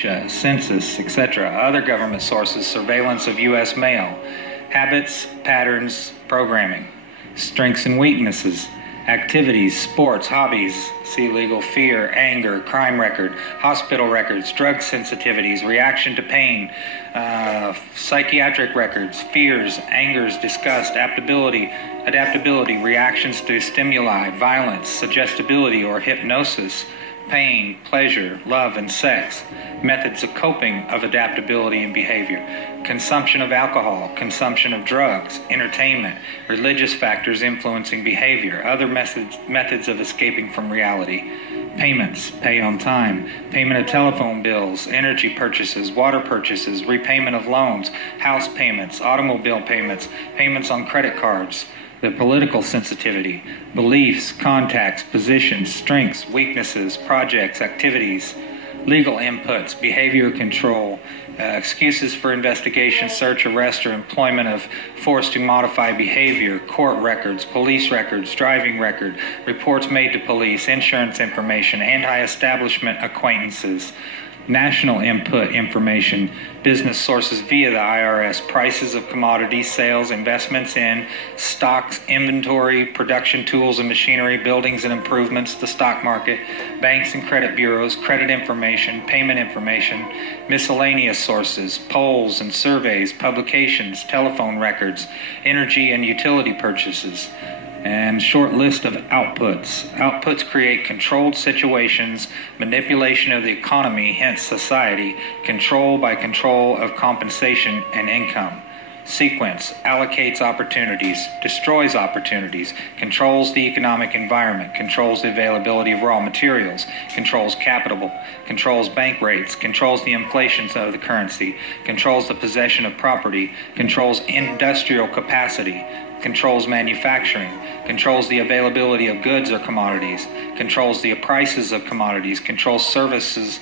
OSHA, census, etc., other government sources, surveillance of U.S. mail, habits, patterns, programming, strengths and weaknesses, activities, sports, hobbies, see legal, fear, anger, crime record, hospital records, drug sensitivities, reaction to pain, psychiatric records, fears, angers, disgust, adaptability, reactions to stimuli, violence, suggestibility or hypnosis, pain, pleasure, love, and sex, methods of coping of adaptability and behavior, consumption of alcohol, consumption of drugs, entertainment, religious factors influencing behavior, other methods of escaping from reality, payments, pay on time, payment of telephone bills, energy purchases, water purchases, repayment of loans, house payments, automobile payments, payments on credit cards, the political sensitivity, beliefs, contacts, positions, strengths, weaknesses, projects, activities, legal inputs, behavior control, excuses for investigation, search, arrest, or employment of force to modify behavior, court records, police records, driving record, reports made to police, insurance information, anti-establishment acquaintances, national input information, business sources via the IRS, prices of commodities, sales, investments in, stocks, inventory, production tools and machinery, buildings and improvements, the stock market, banks and credit bureaus, credit information, payment information, miscellaneous sources, polls and surveys, publications, telephone records, energy and utility purchases. And short list of outputs. Outputs create controlled situations, manipulation of the economy, hence society, control by control of compensation and income. Sequence allocates opportunities, destroys opportunities, controls the economic environment, controls the availability of raw materials, controls capital, controls bank rates, controls the inflation of the currency, controls the possession of property, controls industrial capacity, controls manufacturing, controls the availability of goods or commodities, controls the prices of commodities, controls services,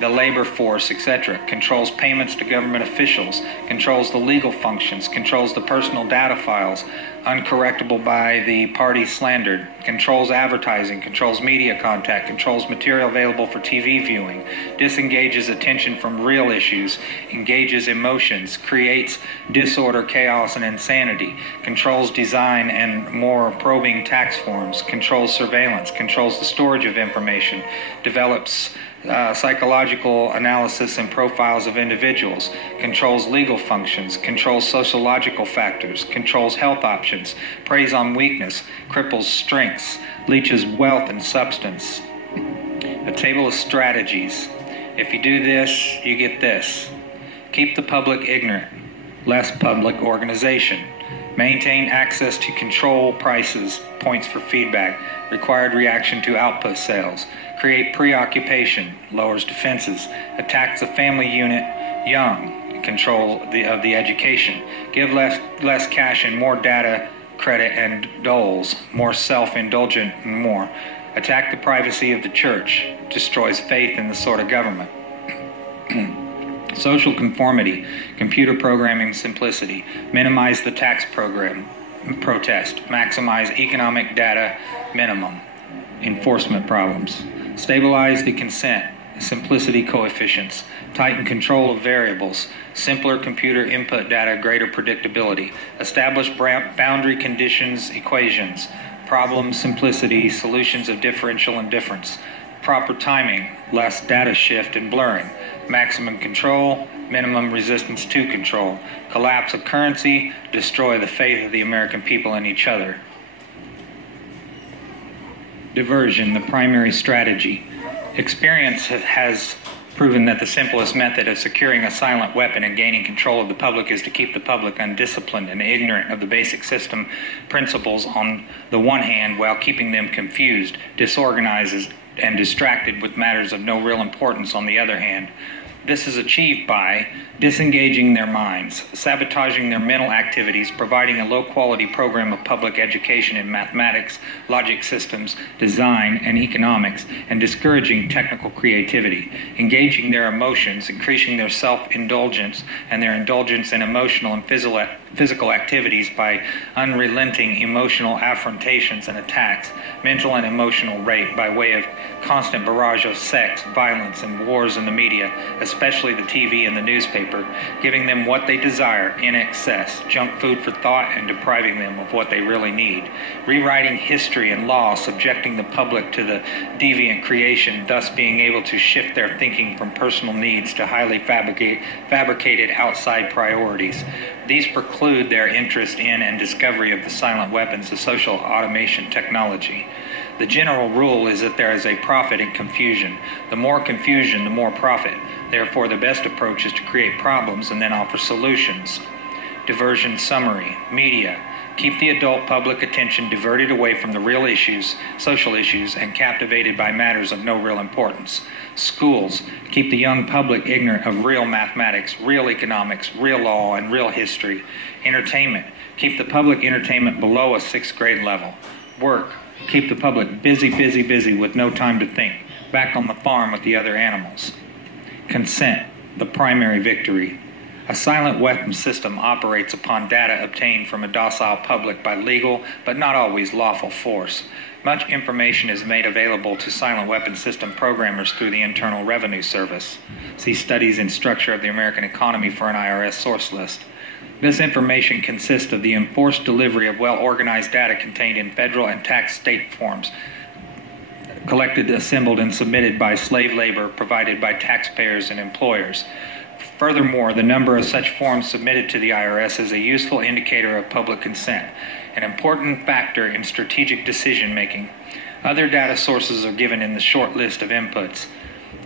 the labor force, etc., controls payments to government officials, controls the legal functions, controls the personal data files, uncorrectable by the party slandered, controls advertising, controls media contact, controls material available for TV viewing, disengages attention from real issues, engages emotions, creates disorder, chaos, and insanity, controls design and more probing tax forms, controls surveillance, controls the storage of information, develops psychological analysis and profiles of individuals, controls legal functions, controls sociological factors, controls health options, preys on weakness, cripples strengths, leeches wealth and substance. A table of strategies. If you do this, you get this. Keep the public ignorant. Less public organization. Maintain access to control prices, points for feedback, required reaction to output sales. Create preoccupation, lowers defenses, attacks the family unit young, control of the education, give less cash and more data, credit and doles, more self-indulgent and more, attack the privacy of the church, destroys faith in the sort of government. Social conformity, computer programming simplicity, minimize the tax program, protest, maximize economic data minimum, enforcement problems. Stabilize the consent, simplicity coefficients, tighten control of variables, simpler computer input data, greater predictability, establish boundary conditions, equations, problem simplicity, solutions of differential indifference, proper timing, less data shift and blurring, maximum control, minimum resistance to control, collapse of currency, destroy the faith of the American people in each other. Diversion, the primary strategy. Experience has proven that the simplest method of securing a silent weapon and gaining control of the public is to keep the public undisciplined and ignorant of the basic system principles on the one hand, while keeping them confused, disorganized, and distracted with matters of no real importance on the other hand. This is achieved by disengaging their minds, sabotaging their mental activities, providing a low-quality program of public education in mathematics, logic systems, design, and economics, and discouraging technical creativity, engaging their emotions, increasing their self-indulgence and their indulgence in emotional and physical activities by unrelenting emotional affrontations and attacks, mental and emotional rape by way of constant barrage of sex, violence, and wars in the media, especially the TV and the newspaper, giving them what they desire in excess, junk food for thought, and depriving them of what they really need, rewriting history and law, subjecting the public to the deviant creation, thus being able to shift their thinking from personal needs to highly fabricated outside priorities. These preclude their interest in and discovery of the silent weapons of social automation technology. The general rule is that there is a profit in confusion. The more confusion, the more profit. Therefore, the best approach is to create problems and then offer solutions. Diversion summary. Media. Keep the adult public attention diverted away from the real issues, social issues, and captivated by matters of no real importance. Schools. Keep the young public ignorant of real mathematics, real economics, real law, and real history. Entertainment. Keep the public entertainment below a 6th grade level. Work. Keep the public busy with no time to think, back on the farm with the other animals. Consent, the primary victory. A silent weapons system operates upon data obtained from a docile public by legal, but not always lawful force. Much information is made available to silent weapons system programmers through the Internal Revenue Service. See Studies in Structure of the American Economy for an IRS source list. This information consists of the enforced delivery of well-organized data contained in federal and tax state forms, collected, assembled, and submitted by slave labor provided by taxpayers and employers. Furthermore, the number of such forms submitted to the IRS is a useful indicator of public consent, an important factor in strategic decision-making. Other data sources are given in the short list of inputs.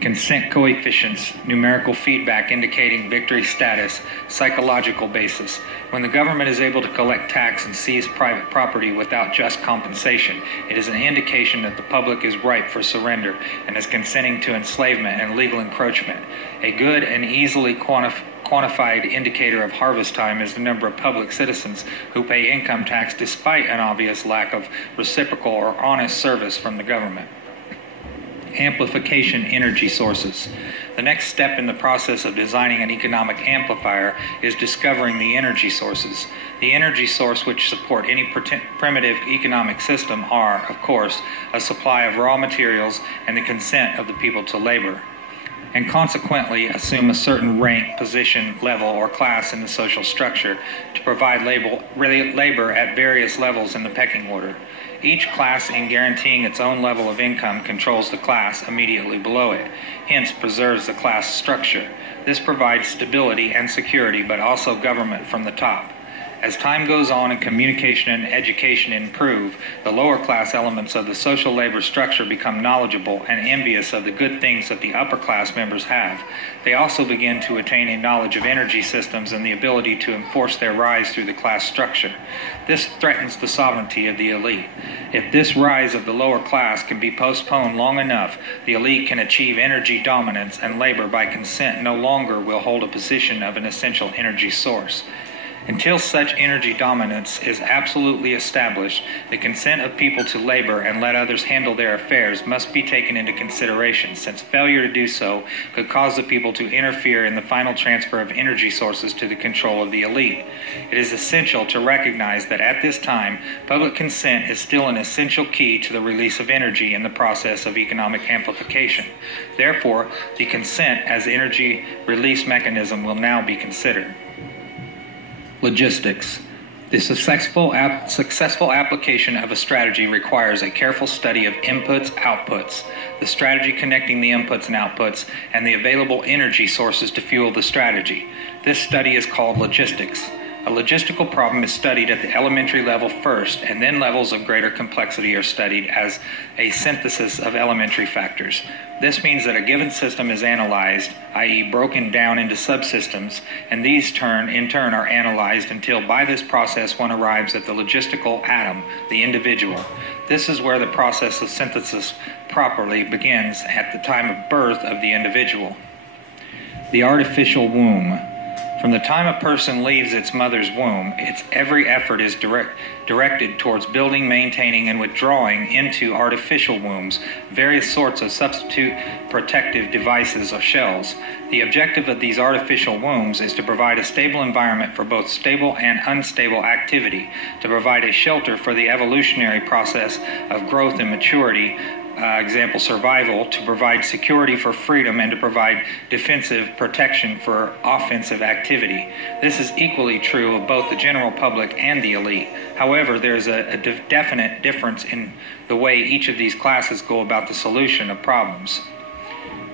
Consent coefficients, numerical feedback indicating victory status, psychological basis. When the government is able to collect tax and seize private property without just compensation, it is an indication that the public is ripe for surrender and is consenting to enslavement and legal encroachment. A good and easily quantified indicator of harvest time is the number of public citizens who pay income tax despite an obvious lack of reciprocal or honest service from the government. Amplification energy sources. The next step in the process of designing an economic amplifier is discovering the energy sources. The energy source which support any primitive economic system are, of course, a supply of raw materials and the consent of the people to labor, and consequently assume a certain rank, position, level, or class in the social structure to provide labor at various levels in the pecking order. Each class, in guaranteeing its own level of income, controls the class immediately below it, hence preserves the class structure. This provides stability and security, but also government from the top. As time goes on and communication and education improve, the lower class elements of the social labor structure become knowledgeable and envious of the good things that the upper class members have. They also begin to attain a knowledge of energy systems and the ability to enforce their rise through the class structure. This threatens the sovereignty of the elite. If this rise of the lower class can be postponed long enough, the elite can achieve energy dominance, and labor by consent no longer will hold a position of an essential energy source. Until such energy dominance is absolutely established, the consent of people to labor and let others handle their affairs must be taken into consideration, since failure to do so could cause the people to interfere in the final transfer of energy sources to the control of the elite. It is essential to recognize that at this time, public consent is still an essential key to the release of energy in the process of economic amplification. Therefore, the consent as energy release mechanism will now be considered. Logistics. The successful application of a strategy requires a careful study of inputs, outputs, the strategy connecting the inputs and outputs, and the available energy sources to fuel the strategy. This study is called logistics. A logistical problem is studied at the elementary level first, and then levels of greater complexity are studied as a synthesis of elementary factors. This means that a given system is analyzed, i.e. broken down into subsystems, and these in turn are analyzed until by this process one arrives at the logistical atom, the individual. This is where the process of synthesis properly begins at the time of birth of the individual. The artificial womb. From the time a person leaves its mother's womb, its every effort is directed towards building, maintaining, and withdrawing into artificial wombs various sorts of substitute protective devices or shells. The objective of these artificial wombs is to provide a stable environment for both stable and unstable activity, to provide a shelter for the evolutionary process of growth and maturity example, survival, to provide security for freedom, and to provide defensive protection for offensive activity. This is equally true of both the general public and the elite. However, there is a definite difference in the way each of these classes go about the solution of problems.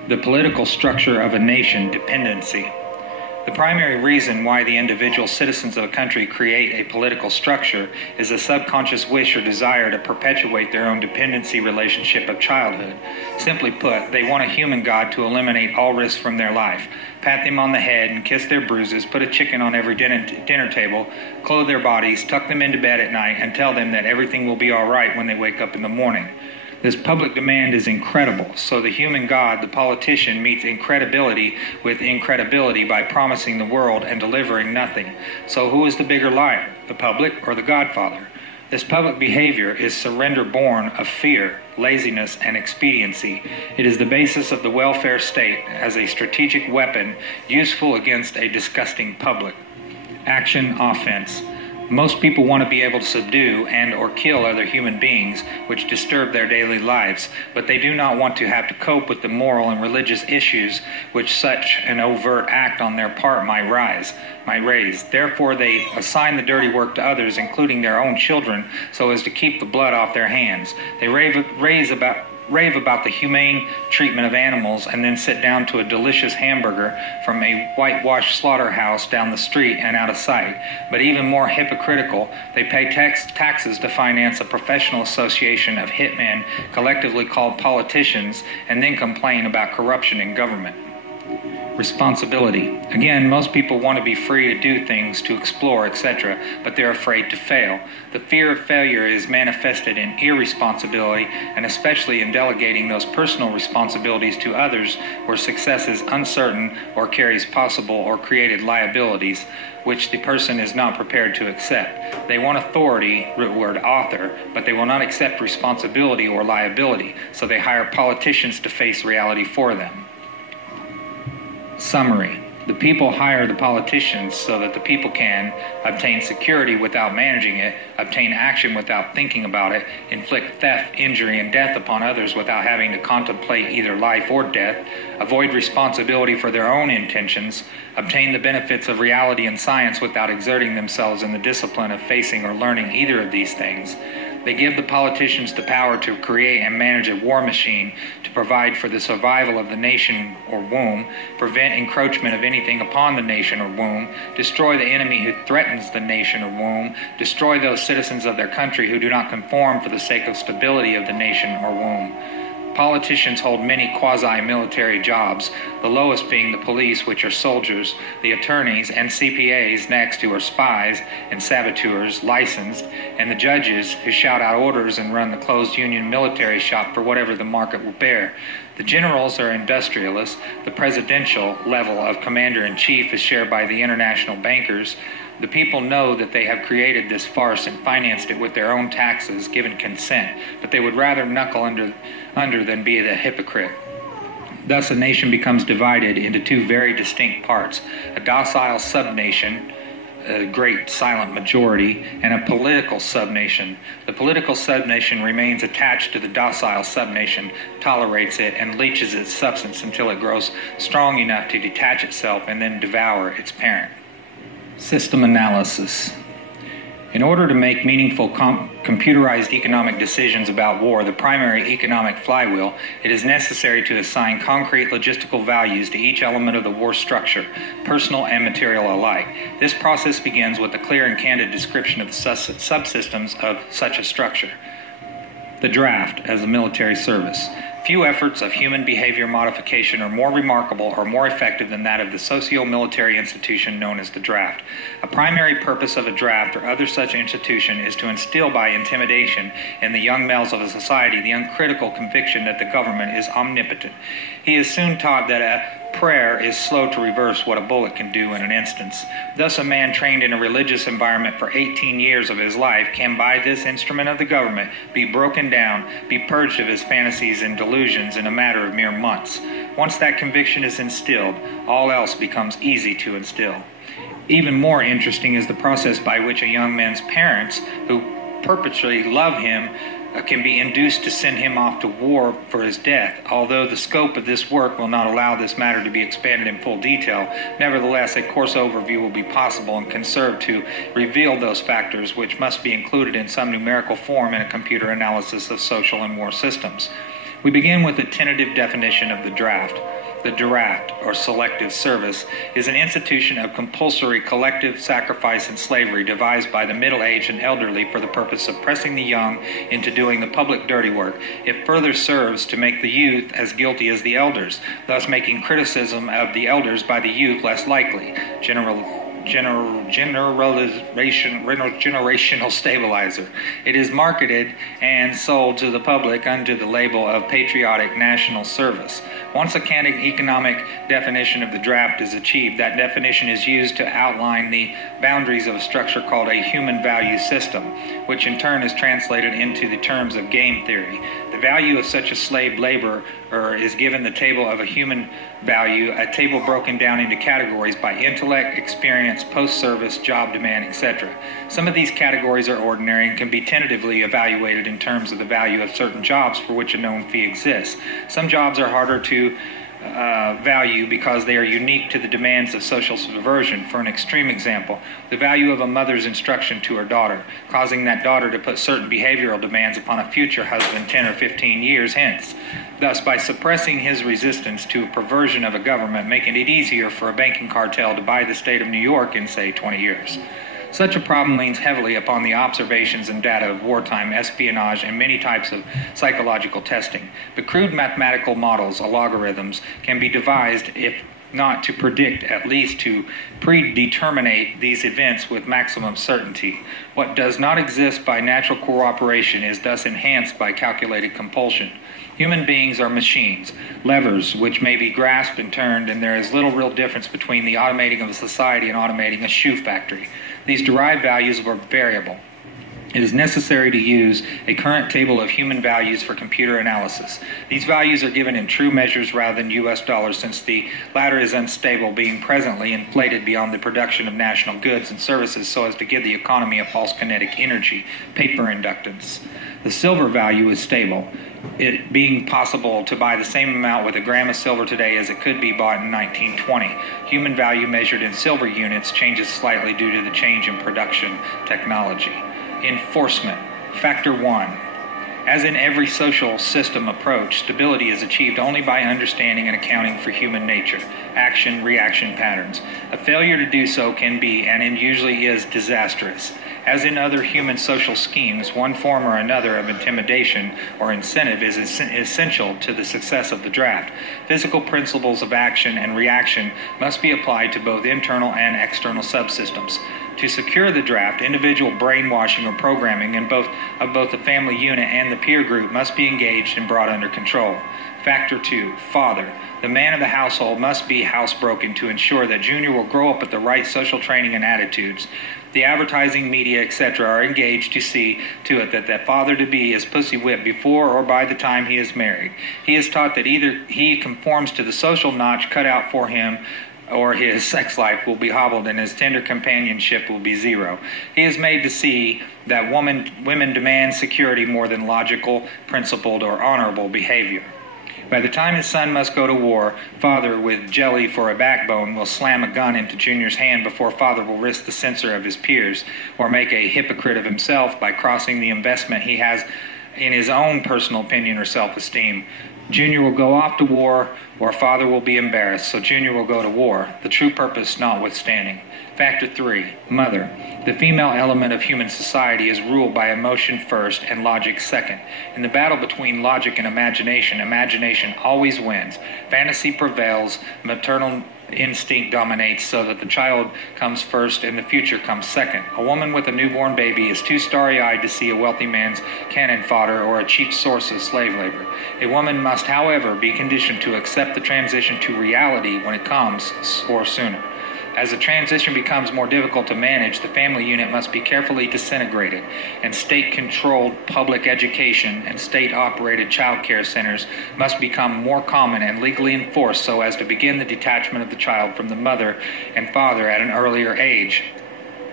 The political structure of a nation, dependency. The primary reason why the individual citizens of a country create a political structure is a subconscious wish or desire to perpetuate their own dependency relationship of childhood. Simply put, they want a human God to eliminate all risks from their life, pat them on the head and kiss their bruises, put a chicken on every dinner table, clothe their bodies, tuck them into bed at night, and tell them that everything will be all right when they wake up in the morning. This public demand is incredible, so the human God, the politician, meets incredibility with incredibility by promising the world and delivering nothing. So who is the bigger liar, the public or the Godfather? This public behavior is surrender born of fear, laziness, and expediency. It is the basis of the welfare state as a strategic weapon useful against a disgusting public. Action, offense. Most people want to be able to subdue and or kill other human beings which disturb their daily lives, but they do not want to have to cope with the moral and religious issues which such an overt act on their part might raise. Therefore, they assign the dirty work to others, including their own children, so as to keep the blood off their hands. They rave about the humane treatment of animals and then sit down to a delicious hamburger from a whitewashed slaughterhouse down the street and out of sight. But even more hypocritical, they pay taxes to finance a professional association of hitmen collectively called politicians and then complain about corruption in government. Responsibility. Again, most people want to be free to do things, to explore, etc., but they're afraid to fail. The fear of failure is manifested in irresponsibility, and especially in delegating those personal responsibilities to others where success is uncertain or carries possible or created liabilities, which the person is not prepared to accept. They want authority, root word author, but they will not accept responsibility or liability, so they hire politicians to face reality for them. Summary. The people hire the politicians so that the people can obtain security without managing it, obtain action without thinking about it, inflict theft, injury, and death upon others without having to contemplate either life or death, avoid responsibility for their own intentions, obtain the benefits of reality and science without exerting themselves in the discipline of facing or learning either of these things. They give the politicians the power to create and manage a war machine, to provide for the survival of the nation or womb, prevent encroachment of anything upon the nation or womb, destroy the enemy who threatens the nation or womb, destroy those citizens of their country who do not conform for the sake of stability of the nation or womb. Politicians hold many quasi-military jobs, the lowest being the police, which are soldiers, the attorneys and CPAs next, who are spies and saboteurs licensed, and the judges, who shout out orders and run the closed union military shop for whatever the market will bear. The generals are industrialists. The presidential level of commander-in-chief is shared by the international bankers. The people know that they have created this farce and financed it with their own taxes, given consent, but they would rather knuckle under than be the hypocrite. Thus a nation becomes divided into two very distinct parts: a docile subnation, a great silent majority, and a political subnation. The political subnation remains attached to the docile subnation, tolerates it, and leaches its substance until it grows strong enough to detach itself and then devour its parent. System analysis. In order to make meaningful computerized economic decisions about war, the primary economic flywheel, it is necessary to assign concrete logistical values to each element of the war structure, personal and material alike. This process begins with a clear and candid description of the subsystems of such a structure. The draft as a military service. Few efforts of human behavior modification are more remarkable or more effective than that of the socio-military institution known as the draft. A primary purpose of a draft or other such institution is to instill by intimidation in the young males of a society the uncritical conviction that the government is omnipotent. He is soon taught that a prayer is slow to reverse what a bullet can do in an instance. Thus, a man trained in a religious environment for 18 years of his life can, by this instrument of the government, be broken down, be purged of his fantasies and delusions in a matter of mere months. Once that conviction is instilled, all else becomes easy to instill. Even more interesting is the process by which a young man's parents, who perpetually love him, can be induced to send him off to war for his death. Although the scope of this work will not allow this matter to be expanded in full detail, nevertheless, a course overview will be possible and can serve to reveal those factors which must be included in some numerical form in a computer analysis of social and war systems. We begin with a tentative definition of the draft. The draft, or selective service, is an institution of compulsory collective sacrifice and slavery devised by the middle-aged and elderly for the purpose of pressing the young into doing the public dirty work. It further serves to make the youth as guilty as the elders, thus making criticism of the elders by the youth less likely. Generational stabilizer. It is marketed and sold to the public under the label of patriotic national service. Once a economic definition of the draft is achieved, that definition is used to outline the boundaries of a structure called a human value system, which in turn is translated into the terms of game theory. The value of such a slave laborer is given the table of a human value, a table broken down into categories by intellect, experience, post-service, job demand, etc. Some of these categories are ordinary and can be tentatively evaluated in terms of the value of certain jobs for which a known fee exists. Some jobs are harder to value because they are unique to the demands of social subversion. For an extreme example, the value of a mother's instruction to her daughter, causing that daughter to put certain behavioral demands upon a future husband 10 or 15 years hence. Thus, by suppressing his resistance to a perversion of a government, making it easier for a banking cartel to buy the state of New York in, say, 20 years. Such a problem leans heavily upon the observations and data of wartime espionage and many types of psychological testing. The crude mathematical models, algorithms, can be devised, if not to predict, at least to predeterminate these events with maximum certainty. What does not exist by natural cooperation is thus enhanced by calculated compulsion. Human beings are machines, levers which may be grasped and turned, and there is little real difference between the automating of a society and automating a shoe factory. These derived values are variable. It is necessary to use a current table of human values for computer analysis. These values are given in true measures rather than U.S. dollars, since the latter is unstable, being presently inflated beyond the production of national goods and services so as to give the economy a false kinetic energy, paper inductance. The silver value is stable, it being possible to buy the same amount with a gram of silver today as it could be bought in 1920. Human value measured in silver units changes slightly due to the change in production technology. Enforcement. Factor 1. As in every social system approach, stability is achieved only by understanding and accounting for human nature, action-reaction patterns. A failure to do so can be, and usually is, disastrous. As in other human social schemes, one form or another of intimidation or incentive is essential to the success of the draft. Physical principles of action and reaction must be applied to both internal and external subsystems. To secure the draft, individual brainwashing or programming of both the family unit and the peer group must be engaged and brought under control. Factor 2. Father. The man of the household must be housebroken to ensure that Junior will grow up with the right social training and attitudes. The advertising, media, etc. are engaged to see to it that that father-to-be is pussy-whipped before or by the time he is married. He is taught that either he conforms to the social notch cut out for him, or his sex life will be hobbled and his tender companionship will be zero. He is made to see that women demand security more than logical, principled, or honorable behavior. By the time his son must go to war, father, with jelly for a backbone, will slam a gun into Junior's hand before father will risk the censor of his peers, or make a hypocrite of himself by crossing the investment he has in his own personal opinion or self-esteem. Junior will go off to war, or father will be embarrassed, so Junior will go to war, the true purpose notwithstanding. Factor 3. Mother. The female element of human society is ruled by emotion first and logic second. In the battle between logic and imagination, imagination always wins. Fantasy prevails, maternal instinct dominates, so that the child comes first and the future comes second. A woman with a newborn baby is too starry-eyed to see a wealthy man's cannon fodder or a cheap source of slave labor. A woman must, however, be conditioned to accept the transition to reality when it comes, or sooner. As the transition becomes more difficult to manage, the family unit must be carefully disintegrated, and state-controlled public education and state-operated child care centers must become more common and legally enforced so as to begin the detachment of the child from the mother and father at an earlier age.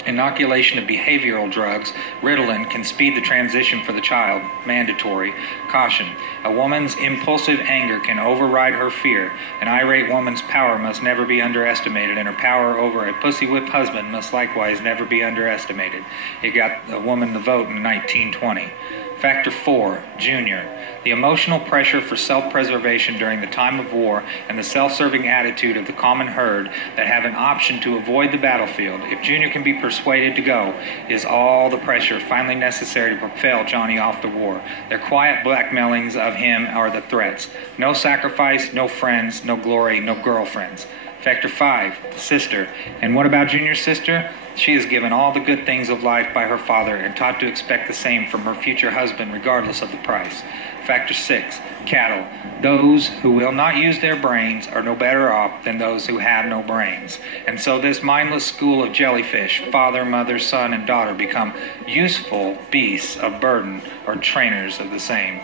Inoculation of behavioral drugs, Ritalin, can speed the transition for the child. Mandatory. Caution. A woman's impulsive anger can override her fear. An irate woman's power must never be underestimated, and her power over a pussy-whipped husband must likewise never be underestimated. It got a woman the vote in 1920. Factor 4, Junior. The emotional pressure for self-preservation during the time of war and the self-serving attitude of the common herd that have an option to avoid the battlefield, if Junior can be persuaded to go, is all the pressure finally necessary to propel Johnny off the war. Their quiet blackmailings of him are the threats. No sacrifice, no friends, no glory, no girlfriends. Factor 5, Sister. And what about Junior's sister? She is given all the good things of life by her father and taught to expect the same from her future husband regardless of the price. Factor 6, Cattle. Those who will not use their brains are no better off than those who have no brains. And so this mindless school of jellyfish, father, mother, son, and daughter, become useful beasts of burden or trainers of the same.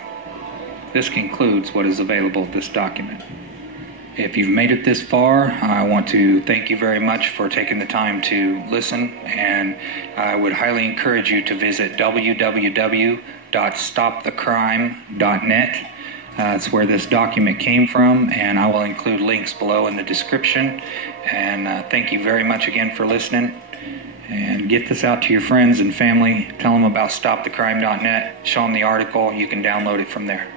This concludes what is available in this document. If you've made it this far, I want to thank you very much for taking the time to listen, and I would highly encourage you to visit www.stopthecrime.net. That's where this document came from, and I will include links below in the description. And thank you very much again for listening. And get this out to your friends and family. Tell them about stopthecrime.net. Show them the article. You can download it from there.